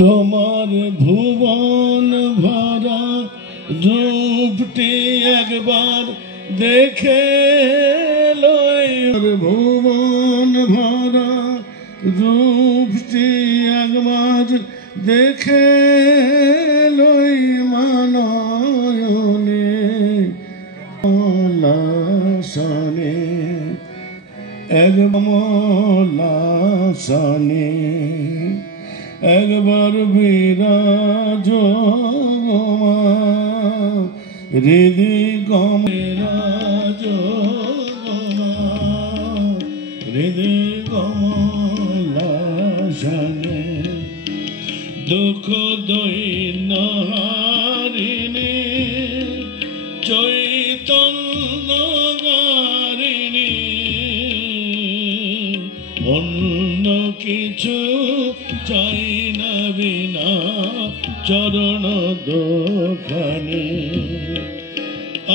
তোমার ভুবন ভরা রূপটি একবার দেখে লই, ভুবন ভরা রূপটি একবার দেখে লই মানয়নে লাসনে লাসনে একবার বিরাজ হৃদি গমেরাজ হৃদি গমলাসনে দুঃখ দৈন্য হারিণী চৈতন্য গারিণী অন্য কিছু চাই না বিনা চরণ দোখানে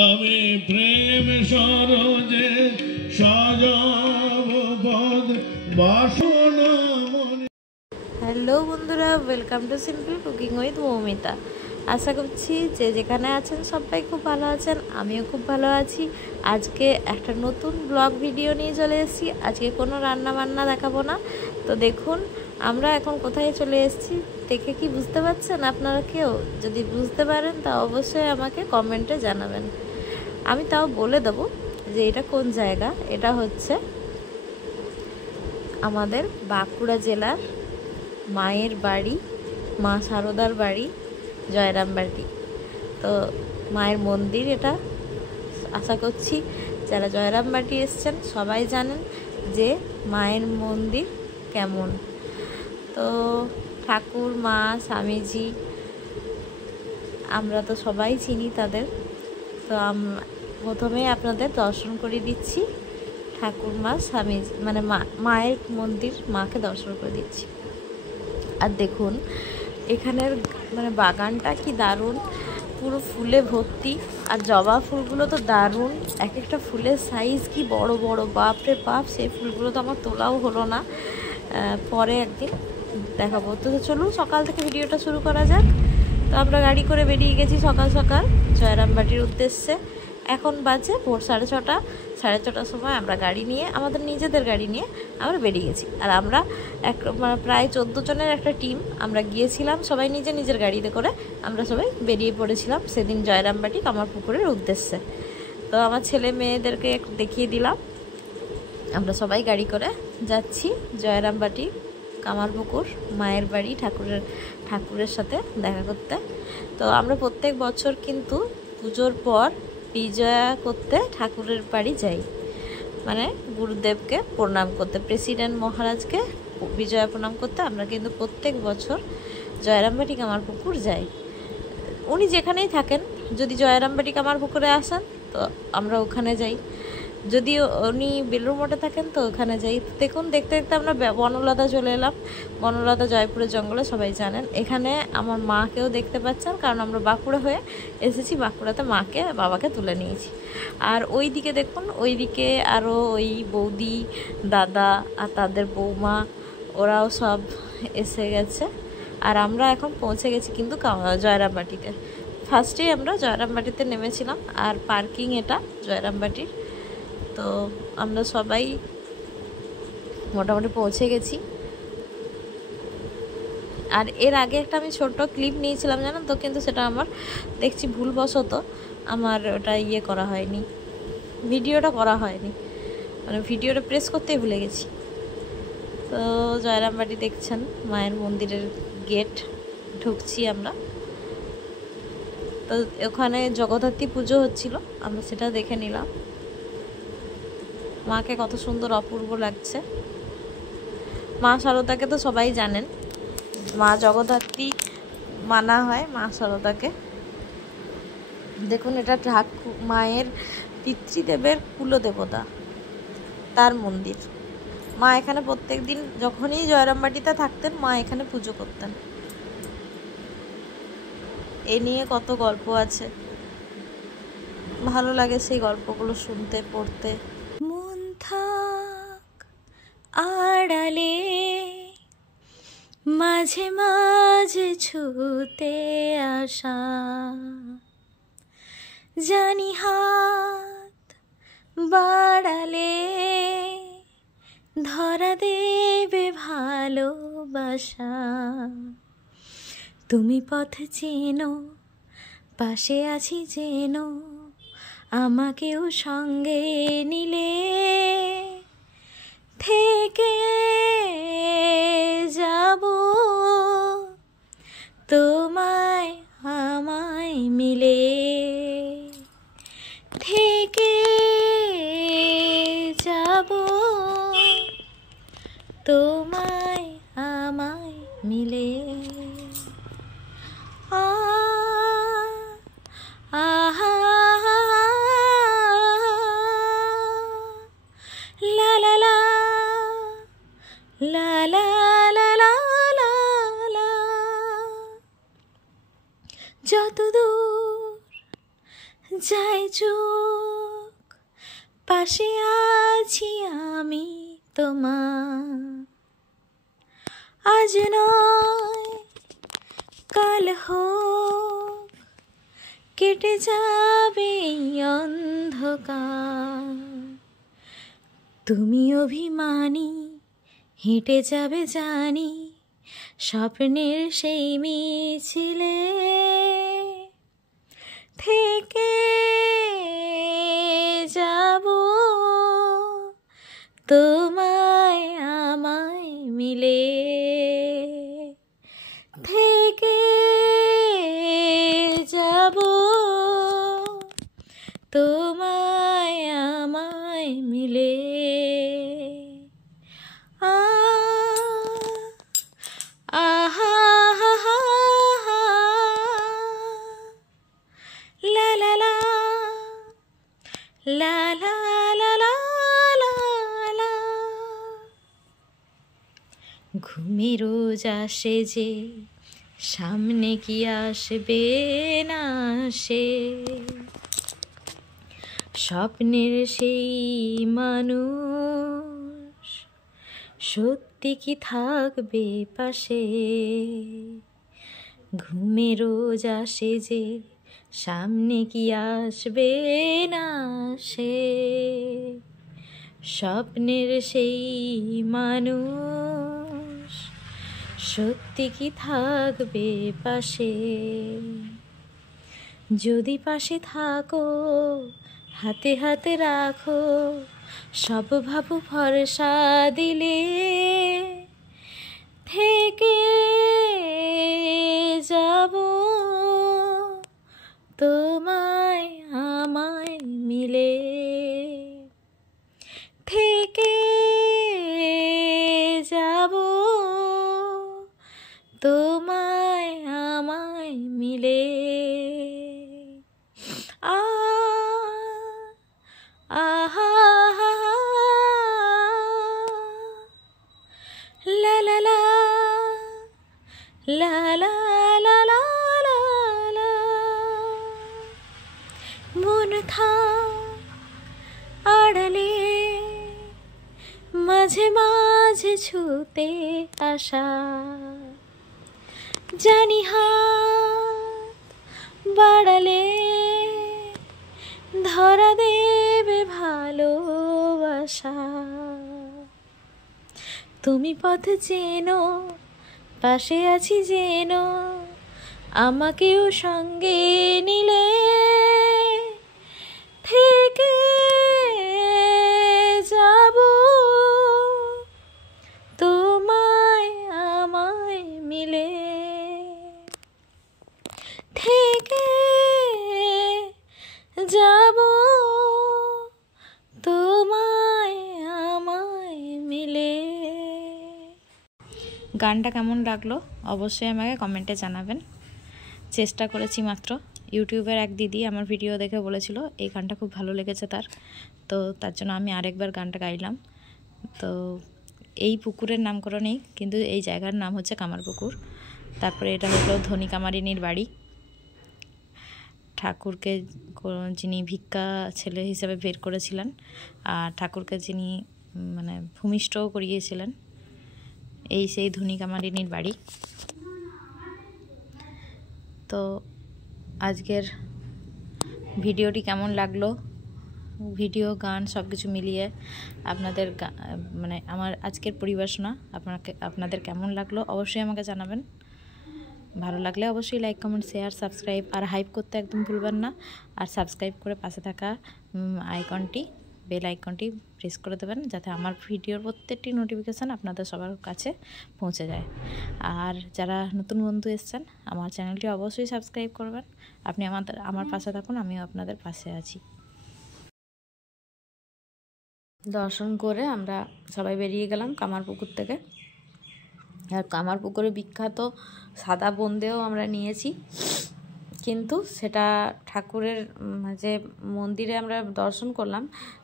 আমি প্রেম সরোজে সাজাব পদ বাসনা মনে। হ্যালো বন্ধুরা, welcome to simple cooking with Moumita. আশা করছি যে যেখানে আছেন সবাই খুব ভালো আছেন, আমিও খুব ভালো আছি। আজকে একটা নতুন ব্লগ ভিডিও নিয়ে চলে এসেছি। আজকে কোনো রান্না বান্না দেখাবো না। তো দেখুন আমরা এখন কোথায় চলে এসেছি, দেখে কি বুঝতে পারছেন আপনারা কেউ? যদি বুঝতে পারেন তা অবশ্যই আমাকে কমেন্টে জানাবেন, আমি তাও বলে দেবো যে এটা কোন জায়গা। এটা হচ্ছে আমাদের বাঁকুড়া জেলার মায়ের বাড়ি, মা সারদার বাড়ি, জয়রামবাটি। তো মায়ের মন্দির এটা। আশা করছি যারা জয়রামবাটি এসছেন সবাই জানেন যে মায়ের মন্দির কেমন। তো ঠাকুর, মা, স্বামীজি আমরা তো সবাই চিনি তাদের। তো প্রথমেই আপনাদের দর্শন করে দিচ্ছি ঠাকুর, মা, স্বামীজি, মানে মায়ের মন্দির, মাকে দর্শন করে দিচ্ছি। আর দেখুন এখানের মানে বাগানটা কি দারুণ, পুরো ফুলে ভর্তি। আর জবা ফুলগুলো তো দারুণ, এক একটা ফুলের সাইজ কি বড় বড়, বাপরে বাপ। সেই ফুলগুলো তো আমার তোলাও হলো না, পরে একদিন দেখাবো। তো চলুন সকাল থেকে ভিডিওটা শুরু করা যাক। তো আমরা গাড়ি করে বেরিয়ে গেছি সকাল সকাল জয়রামবাটির উদ্দেশ্যে। এখন বাজে ভোর 6:30। 6:30টার সময় আমরা গাড়ি নিয়ে, আমাদের নিজেদের গাড়ি নিয়ে আমরা বেরিয়ে গেছি। আর আমরা প্রায় 14 জনের একটা টিম আমরা গিয়েছিলাম, সবাই নিজের নিজের গাড়িতে করে আমরা সবাই বেরিয়ে পড়েছিলাম সেদিন জয়রামবাটি কামারপুকুরের উদ্দেশ্যে। তো আমার ছেলে মেয়েদেরকে একটু দেখিয়ে দিলাম। আমরা সবাই গাড়ি করে যাচ্ছি জয়রামবাটি কামারপুকুর মায়ের বাড়ি, ঠাকুরের সাথে দেখা করতে। তো আমরা প্রত্যেক বছর কিন্তু পুজোর পর বিজয়া করতে ঠাকুরের বাড়ি যাই, মানে গুরুদেবকে প্রণাম করতে, প্রেসিডেন্ট মহারাজকে বিজয়া প্রণাম করতে আমরা কিন্তু প্রত্যেক বছর জয়রামবাটি কামারপুকুর যাই। উনি যেখানেই থাকেন, যদি জয়রামবাটি কামারপুকুরে আসেন তো আমরা ওখানে যাই, যদি উনি বেলুড় মঠে থাকেন তো ওখানে যাই। দেখুন দেখতে দেখতে আমরা বনলতা চলে এলাম। বনলতা জয়পুরের জঙ্গলে সবাই জানেন। এখানে আমার মাকেও দেখতে পাচ্ছেন, কারণ আমরা বাঁকুড়া হয়ে এসেছি, বাঁকুড়াতে মাকে বাবাকে তুলে নিয়েছি। আর ওই দিকে দেখুন, ওই দিকে আরও ওই বৌদি, দাদা আর তাদের বৌমা, ওরাও সব এসে গেছে। আর আমরা এখন পৌঁছে গেছি কিন্তু জয়রামবাটিতে। ফার্স্টেই আমরা জয়রামবাটিতে নেমেছিলাম, আর পার্কিং এটা জয়রামবাটির। তো আমরা সবাই মোটামুটি পৌঁছে গেছি। আর এর আগে একটা আমি ছোট্ট ক্লিপ নিয়েছিলাম জানেন তো, কিন্তু সেটা আমার দেখছি ভুলবশত আমার ওটা করা হয়নি, ভিডিওটা করা হয়নি, মানে ভিডিওটা প্রেস করতেই ভুলে গেছি। তো জয়রামবাটি দেখছেন মায়ের মন্দিরের গেট, ঢুকছি আমরা। তো ওখানে জগদ্ধাত্রী পুজো হচ্ছিল, আমরা সেটা দেখে নিলাম। মাকে কত সুন্দর অপূর্ব লাগছে। মা সারদাকে তো সবাই জানেন, মা জগদ্ধাত্রী মানা হয় মা সারদাকে। দেখুন এটা মায়ের পিতৃদেবের কুলদেবতা, তার মন্দির। মা এখানে প্রত্যেক দিন যখনই জয়রামবাটিতে থাকতেন মা এখানে পুজো করতেন। এ নিয়ে কত গল্প আছে, ভালো লাগে সেই গল্পগুলো শুনতে পড়তে। মন থাক আড়ালে মা মাঝে মাঝে ছুতে আসা, জানি হাত বাড়ালে ধরা দেবে ভালোবাসা। তুমি পথ চেনো, পাশে আছি যেন, আমাকেও সঙ্গে নিলে থেকে যাব তোমায় আমায় মিলে, থেকে যাব তোমায় আমায় মিলে। আহা লা লা লা লা লা লা লা লা লা। যতদূর যায় চোখ, পাশে আছি আমি তোমার। আজ নয় কাল হোক, কেটে যাবে এই অন্ধকার। তুমি অভিমানী, হেঁটে যাবে জানি স্বপ্নের সেই মিছিলে, থেকে যাব তোমায় আমায় মিলে, থেকে যাব তোমায় আমায় মিলে। আহা লা লা লা লা লা লা লা লা লা। ঘুমে রোজ আসে যে, সামনে কি আসবে না সে, স্বপ্নের সেই মানুষ সত্যি কি থাকবে পাশে। ঘুমে রোজ আসে যে, সামনে কি আসবে না সে, স্বপ্নের সেই মানুষ সত্যি কি থাকবে পাশে। যদি পাশে থাকো, হাতে হাতে রাখো, সব ভাবো ভরসা দিলে, থেকে যাব তোমায় আমায় মিলে, থেকে যাব তোমায় আমায় মিলে। আহা লা লা লা লা লা লা লা লা লা। মন থাক আড়ালে, মাঝে মাঝে ছুতে আসা, জানি হাত বাড়ালে ধরা দেবে ভালোবাসা। তুমি পথ চেনো, পাশে আছি যেন, আমাকেও সঙ্গে নিলে, থেকে যাব তোমায় আমায় মিলে, থেকে যাব তোমায় আমায় মিলে। গানটা কেমন লাগলো অবশ্যই আমাকে কমেন্টে জানাবেন। চেষ্টা করেছি মাত্র। ইউটিউবের এক দিদি আমার ভিডিও দেখে বলেছিল এই গানটা খুব ভালো লেগেছে তার, তো তার জন্য আমি আরেকবার গানটা গাইলাম। তো এই পুকুরের নামকরণেই, কিন্তু এই জায়গার নাম হচ্ছে কামারপুকুর। তারপরে এটা হলো ধনী কামারিনীর বাড়ি। ঠাকুরকে যিনি ভিক্ষা ছেলে হিসেবে বের করেছিলেন, আর ঠাকুরকে যিনি মানে ভূমিষ্ঠও করিয়েছিলেন, এই সেই ধনী কামারিনীর বাড়ি। তো আজকের ভিডিওটি কেমন লাগলো, ভিডিও গান সব কিছু মিলিয়ে আপনাদের মানে আমার আজকের পরিবেশনা আপনাদের কেমন লাগলো অবশ্যই আমাকে জানাবেন। ভালো লাগলে অবশ্যই লাইক, কমেন্ট, শেয়ার, সাবস্ক্রাইব আর হাইপ করতে একদম ভুলবেন না। আর সাবস্ক্রাইব করে পাশে থাকা বেল আইকনটি প্রেস করে দেবেন, যাতে আমার ভিডিওর প্রত্যেকটি নোটিফিকেশান আপনাদের সবার কাছে পৌঁছে যায়। আর যারা নতুন বন্ধু এসছেন, আমার চ্যানেলটি অবশ্যই সাবস্ক্রাইব করবেন। আপনি আমার পাশে থাকুন, আমিও আপনাদের পাশে আছি। দর্শন করে আমরা সবাই বেরিয়ে গেলাম কামারপুকুর থেকে। আর কামারপুকুরে বিখ্যাত সাদা বোঁদেও আমরা নিয়েছি, কিন্তু সেটা ঠাকুরের যে মন্দিরে আমরা দর্শন করলাম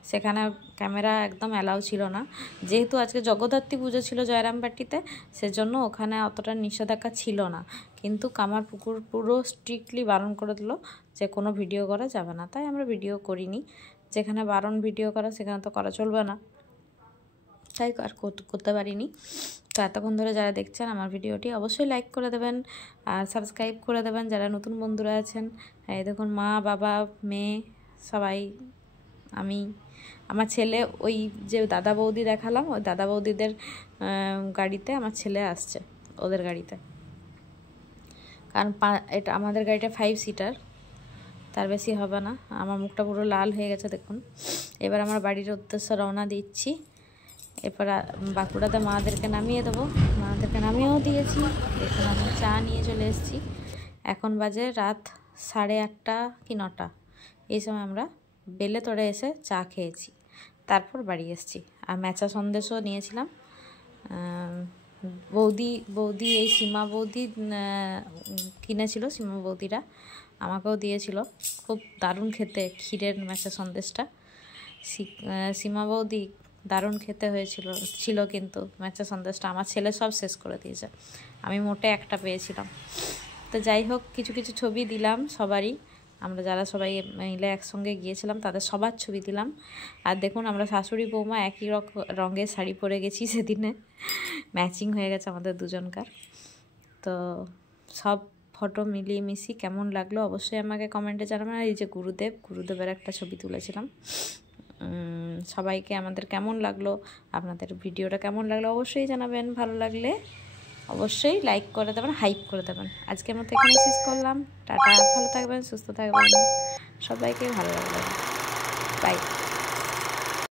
সেখানে ক্যামেরা একদম অ্যালাউ ছিল না। যেহেতু আজকে জগদ্ধাত্রী পুজো ছিল জয়রামবাটিতে, সেজন্য ওখানে অতটা নিষেধাজ্ঞা ছিল না। কিন্তু কামারপুকুর পুরো স্ট্রিক্টলি বারণ করে দিল যে কোনো ভিডিও করা যাবে না। তাই আমরা ভিডিও করিনি। যেখানে বারণ ভিডিও করা সেখানে তো করা চলবে না, তাই আর করতে পারিনি। তো এতক্ষণ ধরে যারা দেখছেন আমার ভিডিওটি অবশ্যই লাইক করে দেবেন আর সাবস্ক্রাইব করে দেবেন যারা নতুন বন্ধুরা আছেন। এই দেখুন মা, বাবা, মেয়ে সবাই, আমি, আমার ছেলে, ওই যে দাদা বৌদি দেখালাম ওই দাদা বৌদিদের গাড়িতে আমার ছেলে আসছে, ওদের গাড়িতে। কারণ এটা আমাদের গাড়িটা 5 সিটার, তার বেশি হবে না। আমার মুখটা পুরো লাল হয়ে গেছে দেখুন। এবার আমার বাড়ির উদ্দেশ্যে রওনা দিচ্ছি। এরপর বাঁকুড়াতে মাদেরকে নামিয়ে দেবো, মাদেরকে নামিয়েও দিয়েছি। দেখুন আমি চা নিয়ে চলে এসেছি। এখন বাজে রাত 8:30 কি 9টা। এই সময় আমরা বেলেতোড়ে এসে চা খেয়েছি, তারপর বাড়ি এসেছি। আর মেচা সন্দেশও নিয়েছিলাম। বৌদি এই সীমা বৌদি কিনেছিল, সীমা বৌদিরা আমাকেও দিয়েছিল। খুব দারুণ খেতে ক্ষীরের মেচা সন্দেশটা। সীমা বৌদি দারুণ খেতে ছিল কিন্তু মেচা সন্দেশটা আমার ছেলে সব শেষ করে দিয়েছে, আমি মোটে একটা পেয়েছিলাম। তো যাই হোক, কিছু কিছু ছবি দিলাম সবারই। আমরা যারা সবাই মিলে একসঙ্গে গিয়েছিলাম তাদের সবার ছবি দিলাম। আর দেখুন আমরা শাশুড়ি বৌমা একই রঙের শাড়ি পরে গেছি সেদিনে, ম্যাচিং হয়ে গেছে আমাদের দুজনকার। তো সব ফটো মিলিয়ে মিশি কেমন লাগলো অবশ্যই আমাকে কমেন্টে জানাবেন। আর এই যে গুরুদেবের একটা ছবি তুলেছিলাম। সবাইকে আমাদের কেমন লাগলো, আপনাদের ভিডিওটা কেমন লাগলো অবশ্যই জানাবেন। ভালো লাগলে অবশ্যই লাইক করে দেবেন, হাইপ করে দেবেন। আজকের মতো এখানে শেষ করলাম। টাটা, ভালো থাকবেন, সুস্থ থাকবেন, সবাইকে ভালো লাগবে। বাই।